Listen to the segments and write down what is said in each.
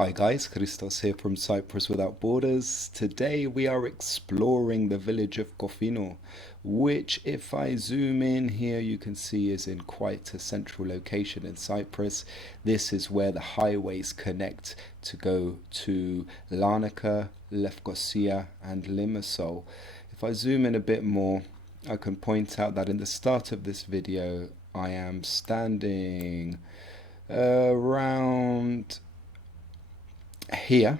Hi guys, Christos here from Cyprus Without Borders. Today we are exploring the village of Kofinou, which if I zoom in here you can see is in quite a central location in Cyprus. This is where the highways connect to go to Larnaca, Lefkosia and Limassol. If I zoom in a bit more, I can point out that in the start of this video I am standing around here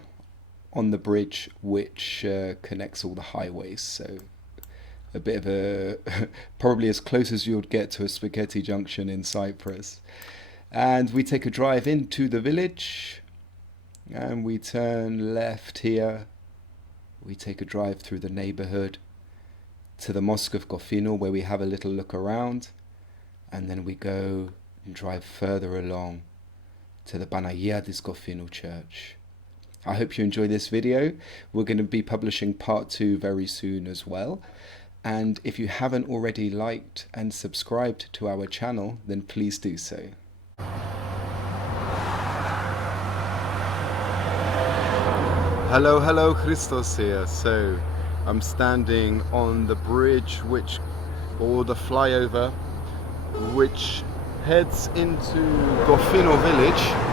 on the bridge which connects all the highways, so a bit of a probably as close as you would get to a spaghetti junction in Cyprus. And we take a drive into the village and we turn left here. We take a drive through the neighborhood to the mosque of Kofinou, where we have a little look around, and then we go and drive further along to the Panagia Kofinou church. I hope you enjoy this video. We're going to be publishing part 2 very soon as well. And if you haven't already liked and subscribed to our channel, then please do so. Hello, Christos here. So I'm standing on the bridge or the flyover which heads into Kofinou village,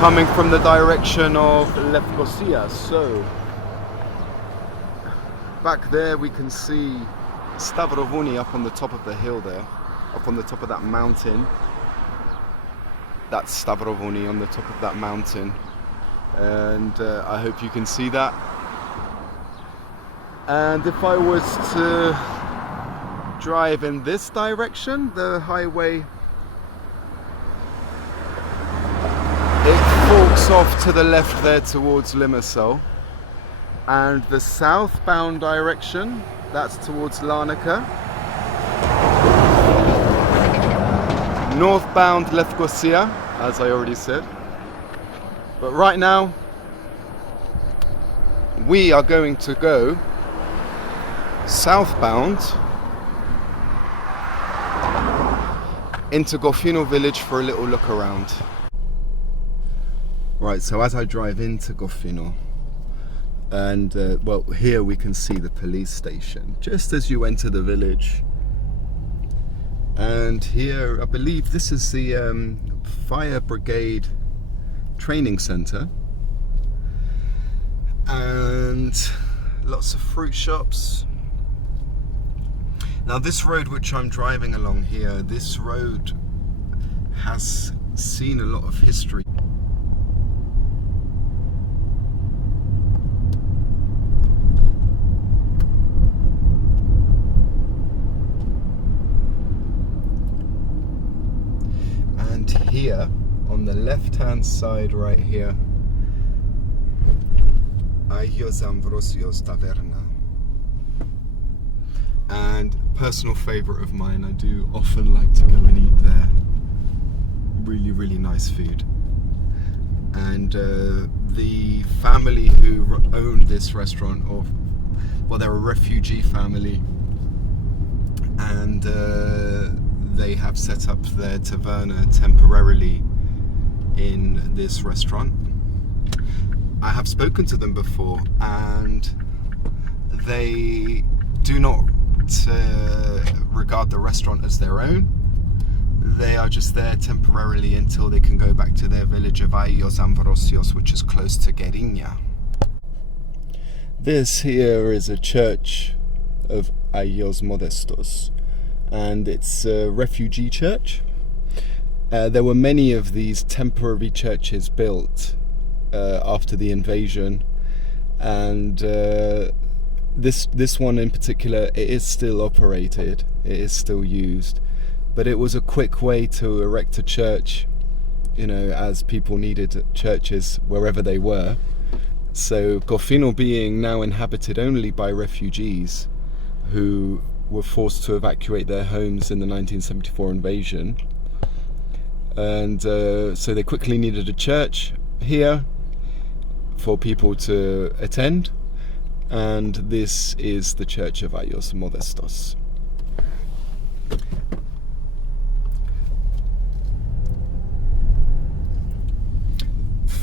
coming from the direction of Lefkosia. So back there we can see Stavrovouni up on the top of the hill there, up on the top of that mountain. That's Stavrovouni on the top of that mountain, and I hope you can see that. And if I was to drive in this direction, the highway, it forks off to the left there towards Limassol, and the southbound direction, that's towards Larnaca. Northbound Lefkosia, as I already said. But right now we are going to go southbound into Kofinou village for a little look around. Right, so as I drive into Kofinou, and well, here we can see the police station just as you enter the village. And here, I believe this is the fire brigade training center, and lots of fruit shops. Now this road which I'm driving along here, this road has seen a lot of history. And here on the left hand side right here, Agios Ambrosios Taverna. And personal favourite of mine, I do often like to go and eat there. Really nice food. And the family who owned this restaurant, well, they're a refugee family, and they have set up their taverna temporarily in this restaurant. I have spoken to them before, and they do not regard the restaurant as their own. They are just there temporarily until they can go back to their village of Agios Ambrosios, which is close to Gerinia. This here is a church of Agios Modestos, and it's a refugee church. There were many of these temporary churches built after the invasion, and this one in particular, it is still operated, it is still used, but it was a quick way to erect a church, you know, as people needed churches wherever they were. So Kofinou being now inhabited only by refugees who were forced to evacuate their homes in the 1974 invasion, and so they quickly needed a church here for people to attend, and this is the Church of Agios Modestos.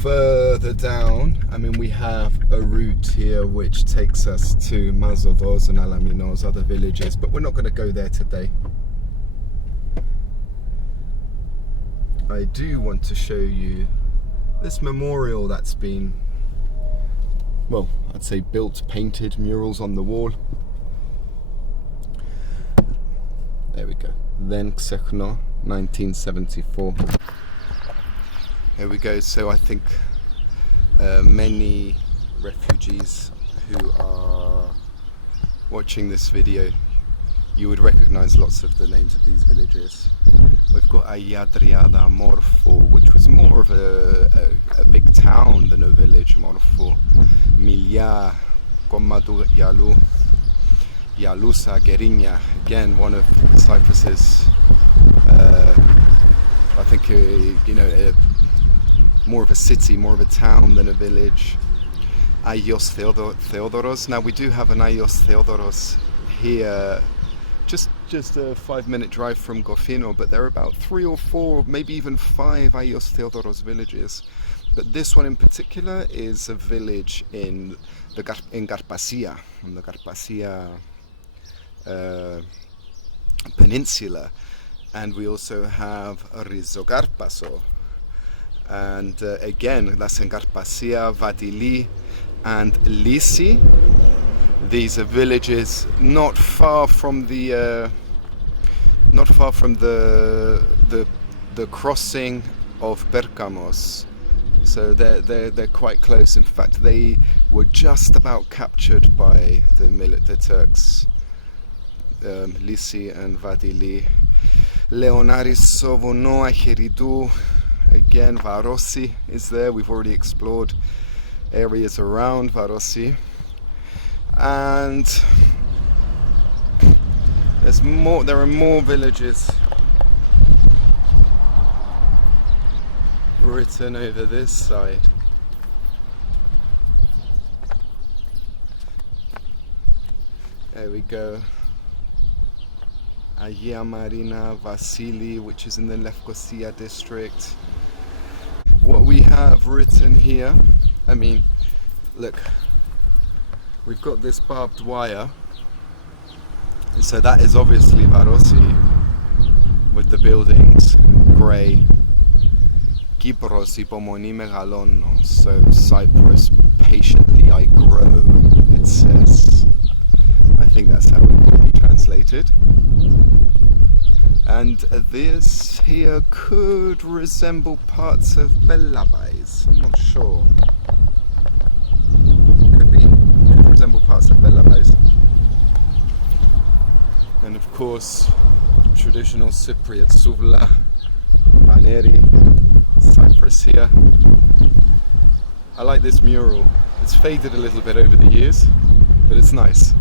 further down, I mean, we have a route here which takes us to Mazodos and Alaminos, other villages, but we're not going to go there today. I do want to show you this memorial that's been, well, I'd say built, painted, murals on the wall. There we go. Then Kofinou, 1974. Here we go. So I think many refugees who are watching this video, you would recognize lots of the names of these villages. We've got Ayadriada Morfo, which was more of a big town than a village. Morfo, Milia, Komadu Yalu, Yalusa, Gerinya, again one of Cyprus's, I think, more of a city, more of a town than a village. Ayios Theodoros. Now we do have an Ayios Theodoros here, just a 5-minute drive from Kofinou, but there are about 3 or 4, maybe even 5 Ayios Theodoros villages. But this one in particular is a village in Karpasia, on the Karpasia peninsula, and we also have Rizokarpaso, and again that's in Karpasia, Vadili and Lisi. These are villages not far from the crossing of Bergamos, so they're quite close. In fact, they were just about captured by the Turks. Lisi and Vadili. Leonaris Sovono Acheritou, again Varossi is there. We've already explored areas around Varossi, and there are more villages written over this side. There we go. Agia Marina Vasili, which is in the Lefkosia district. What we have written here, I mean, look, we've got this barbed wire, so that is obviously Varossi with the buildings, grey. Kypros υπομονή μεγαλώνω, so Cyprus, patiently I grow, it says. I think that's how it would be translated. And this here could resemble parts of Belabais, I'm not sure. Could resemble parts of Belabais. And of course, traditional Cypriot Souvla, Paneri, Cyprus here. I like this mural. It's faded a little bit over the years, but it's nice.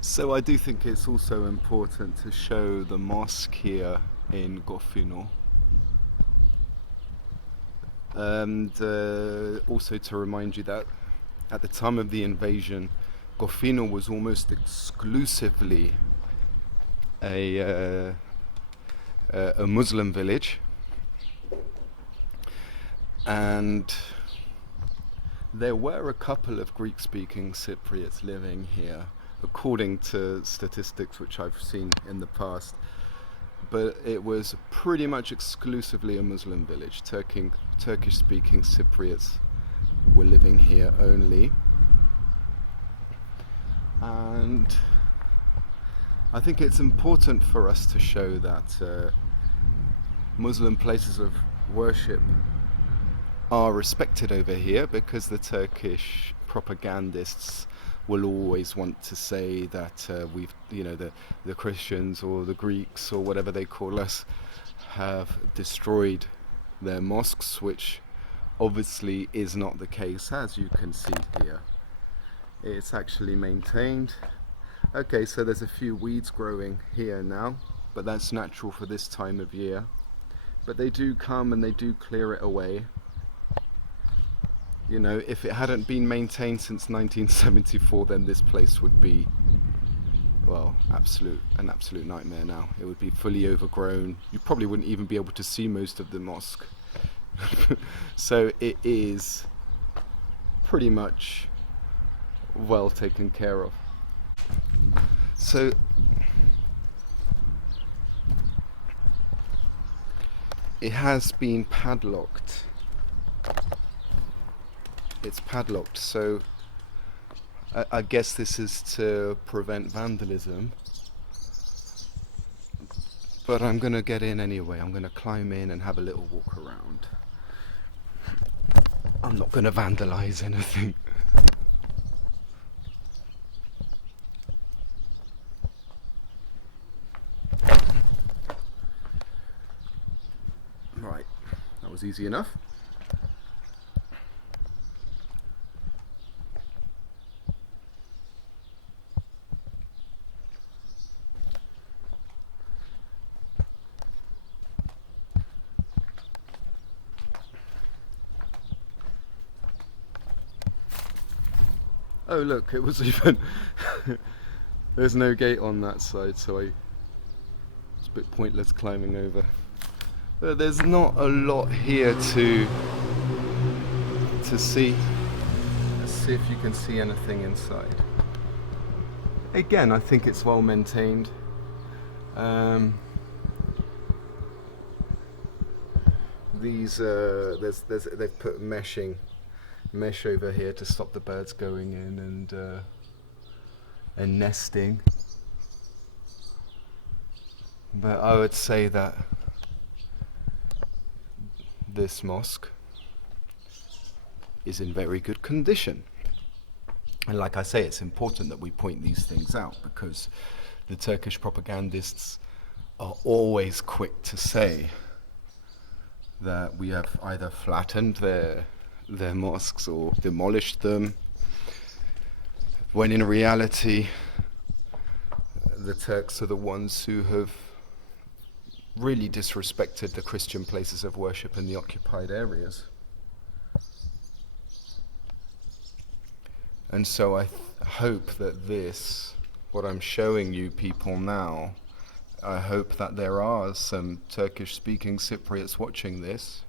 So I do think it's also important to show the mosque here in Kofinou, and also to remind you that at the time of the invasion, Kofinou was almost exclusively a Muslim village, and there were a couple of Greek-speaking Cypriots living here, according to statistics which I've seen in the past, but it was pretty much exclusively a Muslim village. Turkish-speaking Cypriots were living here only, and I think it's important for us to show that Muslim places of worship are respected over here, because the Turkish propagandists will always want to say that the Christians or the Greeks or whatever they call us have destroyed their mosques, which obviously is not the case, as you can see here. It's actually maintained. Okay, so there's a few weeds growing here now, but that's natural for this time of year. But they do come and they do clear it away. You know, if it hadn't been maintained since 1974, then this place would be well, an absolute nightmare now. It would be fully overgrown. You probably wouldn't even be able to see most of the mosque. So it is pretty much well taken care of. So it has been padlocked. It's padlocked, so I guess this is to prevent vandalism. But I'm gonna get in anyway. I'm gonna climb in and have a little walk around. I'm not gonna vandalize anything. Right, that was easy enough. Oh look, it was even there's no gate on that side, so it's a bit pointless climbing over. But there's not a lot here to see. Let's see if you can see anything inside. Again, I think it's well maintained. These they've put mesh over here to stop the birds going in and nesting. But I would say that this mosque is in very good condition. And like I say, it's important that we point these things out, because the Turkish propagandists are always quick to say that we have either flattened their mosques or demolished them, when in reality the Turks are the ones who have really disrespected the Christian places of worship in the occupied areas. And so I hope that what I'm showing you people now, I hope that there are some Turkish-speaking Cypriots watching this,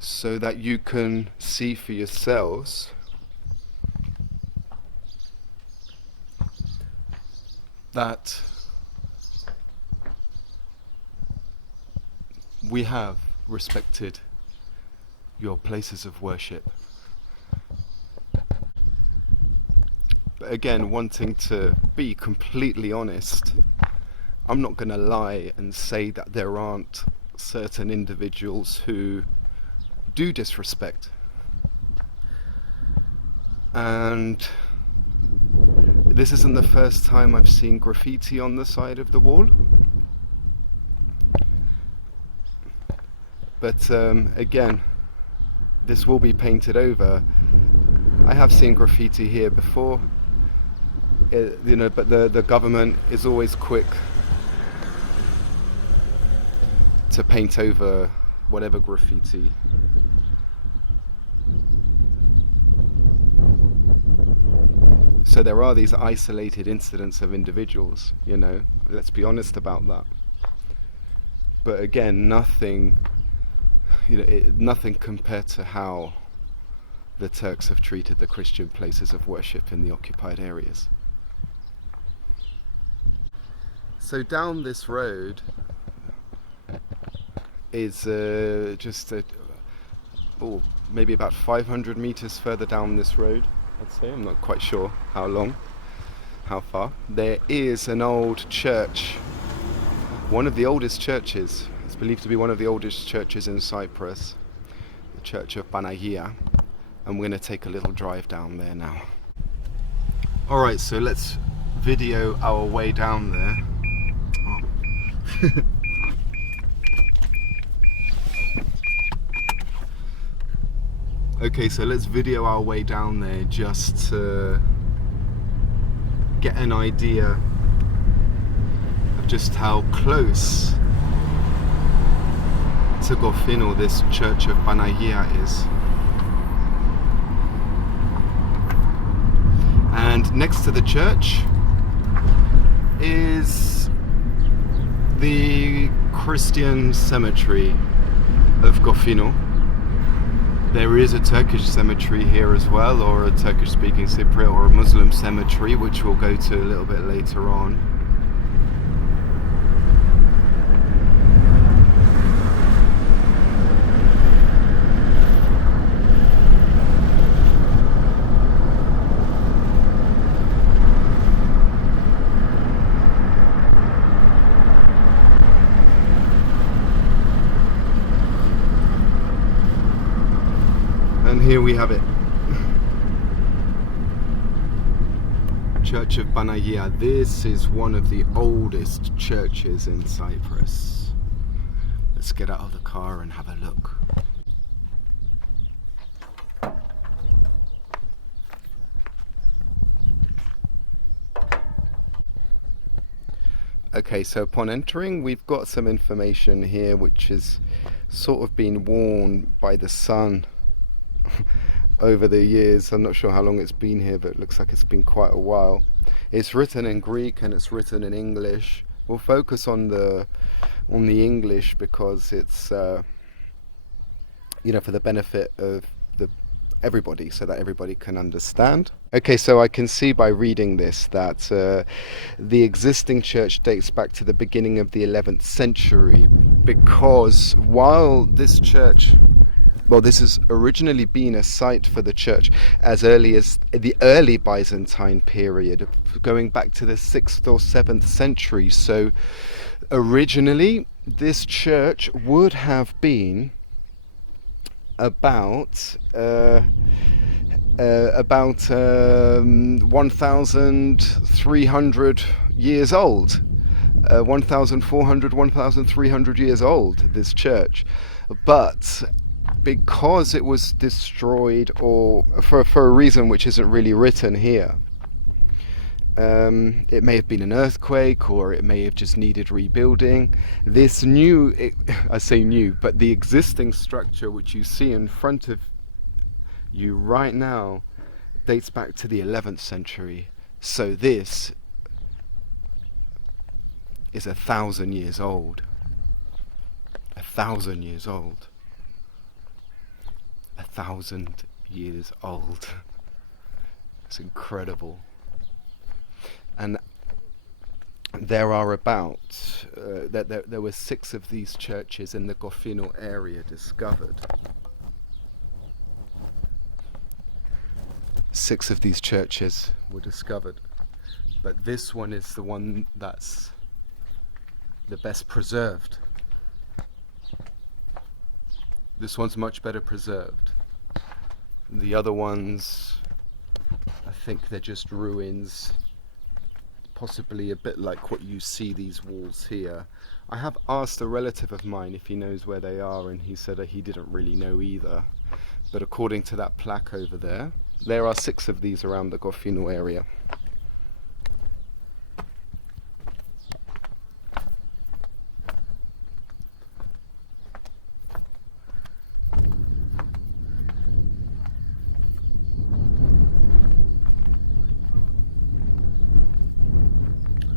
so that you can see for yourselves that we have respected your places of worship. But again, wanting to be completely honest, I'm not going to lie and say that there aren't certain individuals who do disrespect. And this isn't the first time I've seen graffiti on the side of the wall. But again, this will be painted over. I have seen graffiti here before, but the government is always quick to paint over whatever graffiti. So there are these isolated incidents of individuals, let's be honest about that. But again, nothing compared to how the Turks have treated the Christian places of worship in the occupied areas. So down this road is maybe about 500 meters further down this road, I'd say. I'm not quite sure how far. There is an old church, one of the oldest churches. It's believed to be one of the oldest churches in Cyprus, the Church of Panagia. And we're going to take a little drive down there now. Alright, so let's video our way down there. Okay, so let's video our way down there just to get an idea of just how close to Kofinou this Church of Panagia is. And next to the church is the Christian cemetery of Kofinou. There is a Turkish cemetery here as well, or a Turkish-speaking Cypriot, or a Muslim cemetery, which we'll go to a little bit later on. And here we have it. Church of Panagia. This is one of the oldest churches in Cyprus. Let's get out of the car and have a look. Okay, so upon entering, we've got some information here which has sort of been worn by the sun over the years. I'm not sure how long it's been here, but it looks like it's been quite a while. It's written in Greek and it's written in English. We'll focus on the English because it's for the benefit of everybody, so that everybody can understand. Okay, so I can see by reading this that the existing church dates back to the beginning of the 11th century, because while this church, well, this has originally been a site for the church as early as the early Byzantine period, going back to the 6th or 7th century. So originally this church would have been about 1,300 years old. 1,400, 1,300 years old, this church. But because it was destroyed, or for a reason which isn't really written here, it may have been an earthquake, or it may have just needed rebuilding. This I say new, but the existing structure which you see in front of you right now dates back to the 11th century. So this is 1,000 years old. 1,000 years old. 1,000 years old. It's incredible. And there are about there were 6 of these churches in the Kofinou area discovered. 6 of these churches were discovered, but this one is the one that's the best preserved. This one's much better preserved. The other ones, I think they're just ruins, possibly a bit like what you see these walls here. I have asked a relative of mine if he knows where they are, and he said that he didn't really know either. But according to that plaque over there, there are 6 of these around the Kofinou area.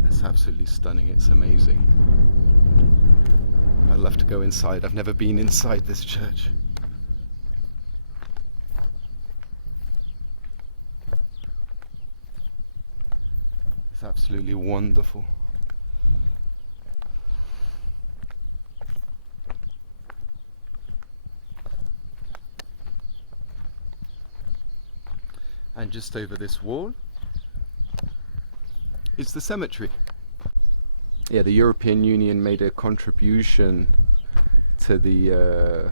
It's absolutely stunning. It's amazing. I'd love to go inside. I've never been inside this church. It's absolutely wonderful. And just over this wall is the cemetery. Yeah, the European Union made a contribution to the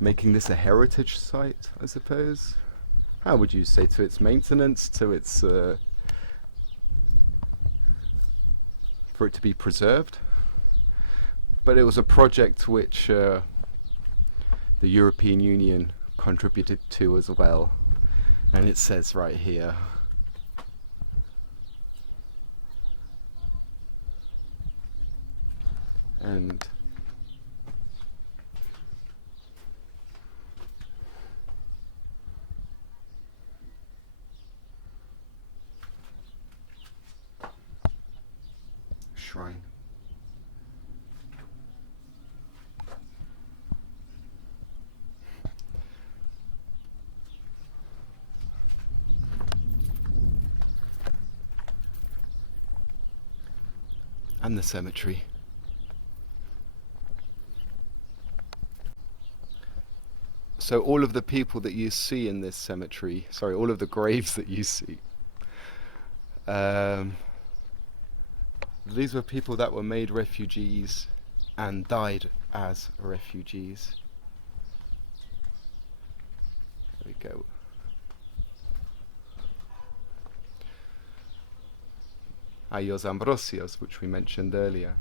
making this a heritage site, I suppose. How would you say, to its maintenance, to its for it to be preserved? But it was a project which the European Union contributed to as well, and it says right here, and shrine. And the cemetery. So all of the people that you see in this cemetery, sorry, all of the graves that you see, these were people that were made refugees and died as refugees. There we go. Ayos Ambrosios, which we mentioned earlier.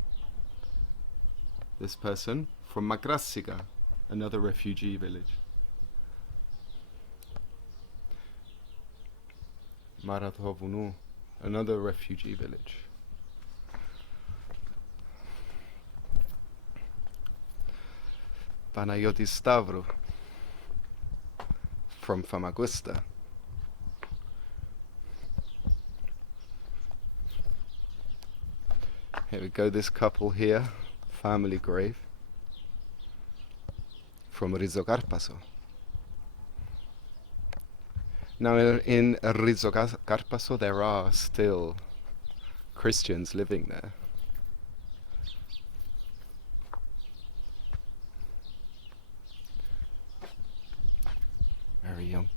This person from Magrasiga, another refugee village. Marathovunu, another refugee village. Panayotis Stavro from Famagusta. Here we go, this couple here, family grave from Rizokarpaso. Now in Rizokarpaso there are still Christians living there. Very young.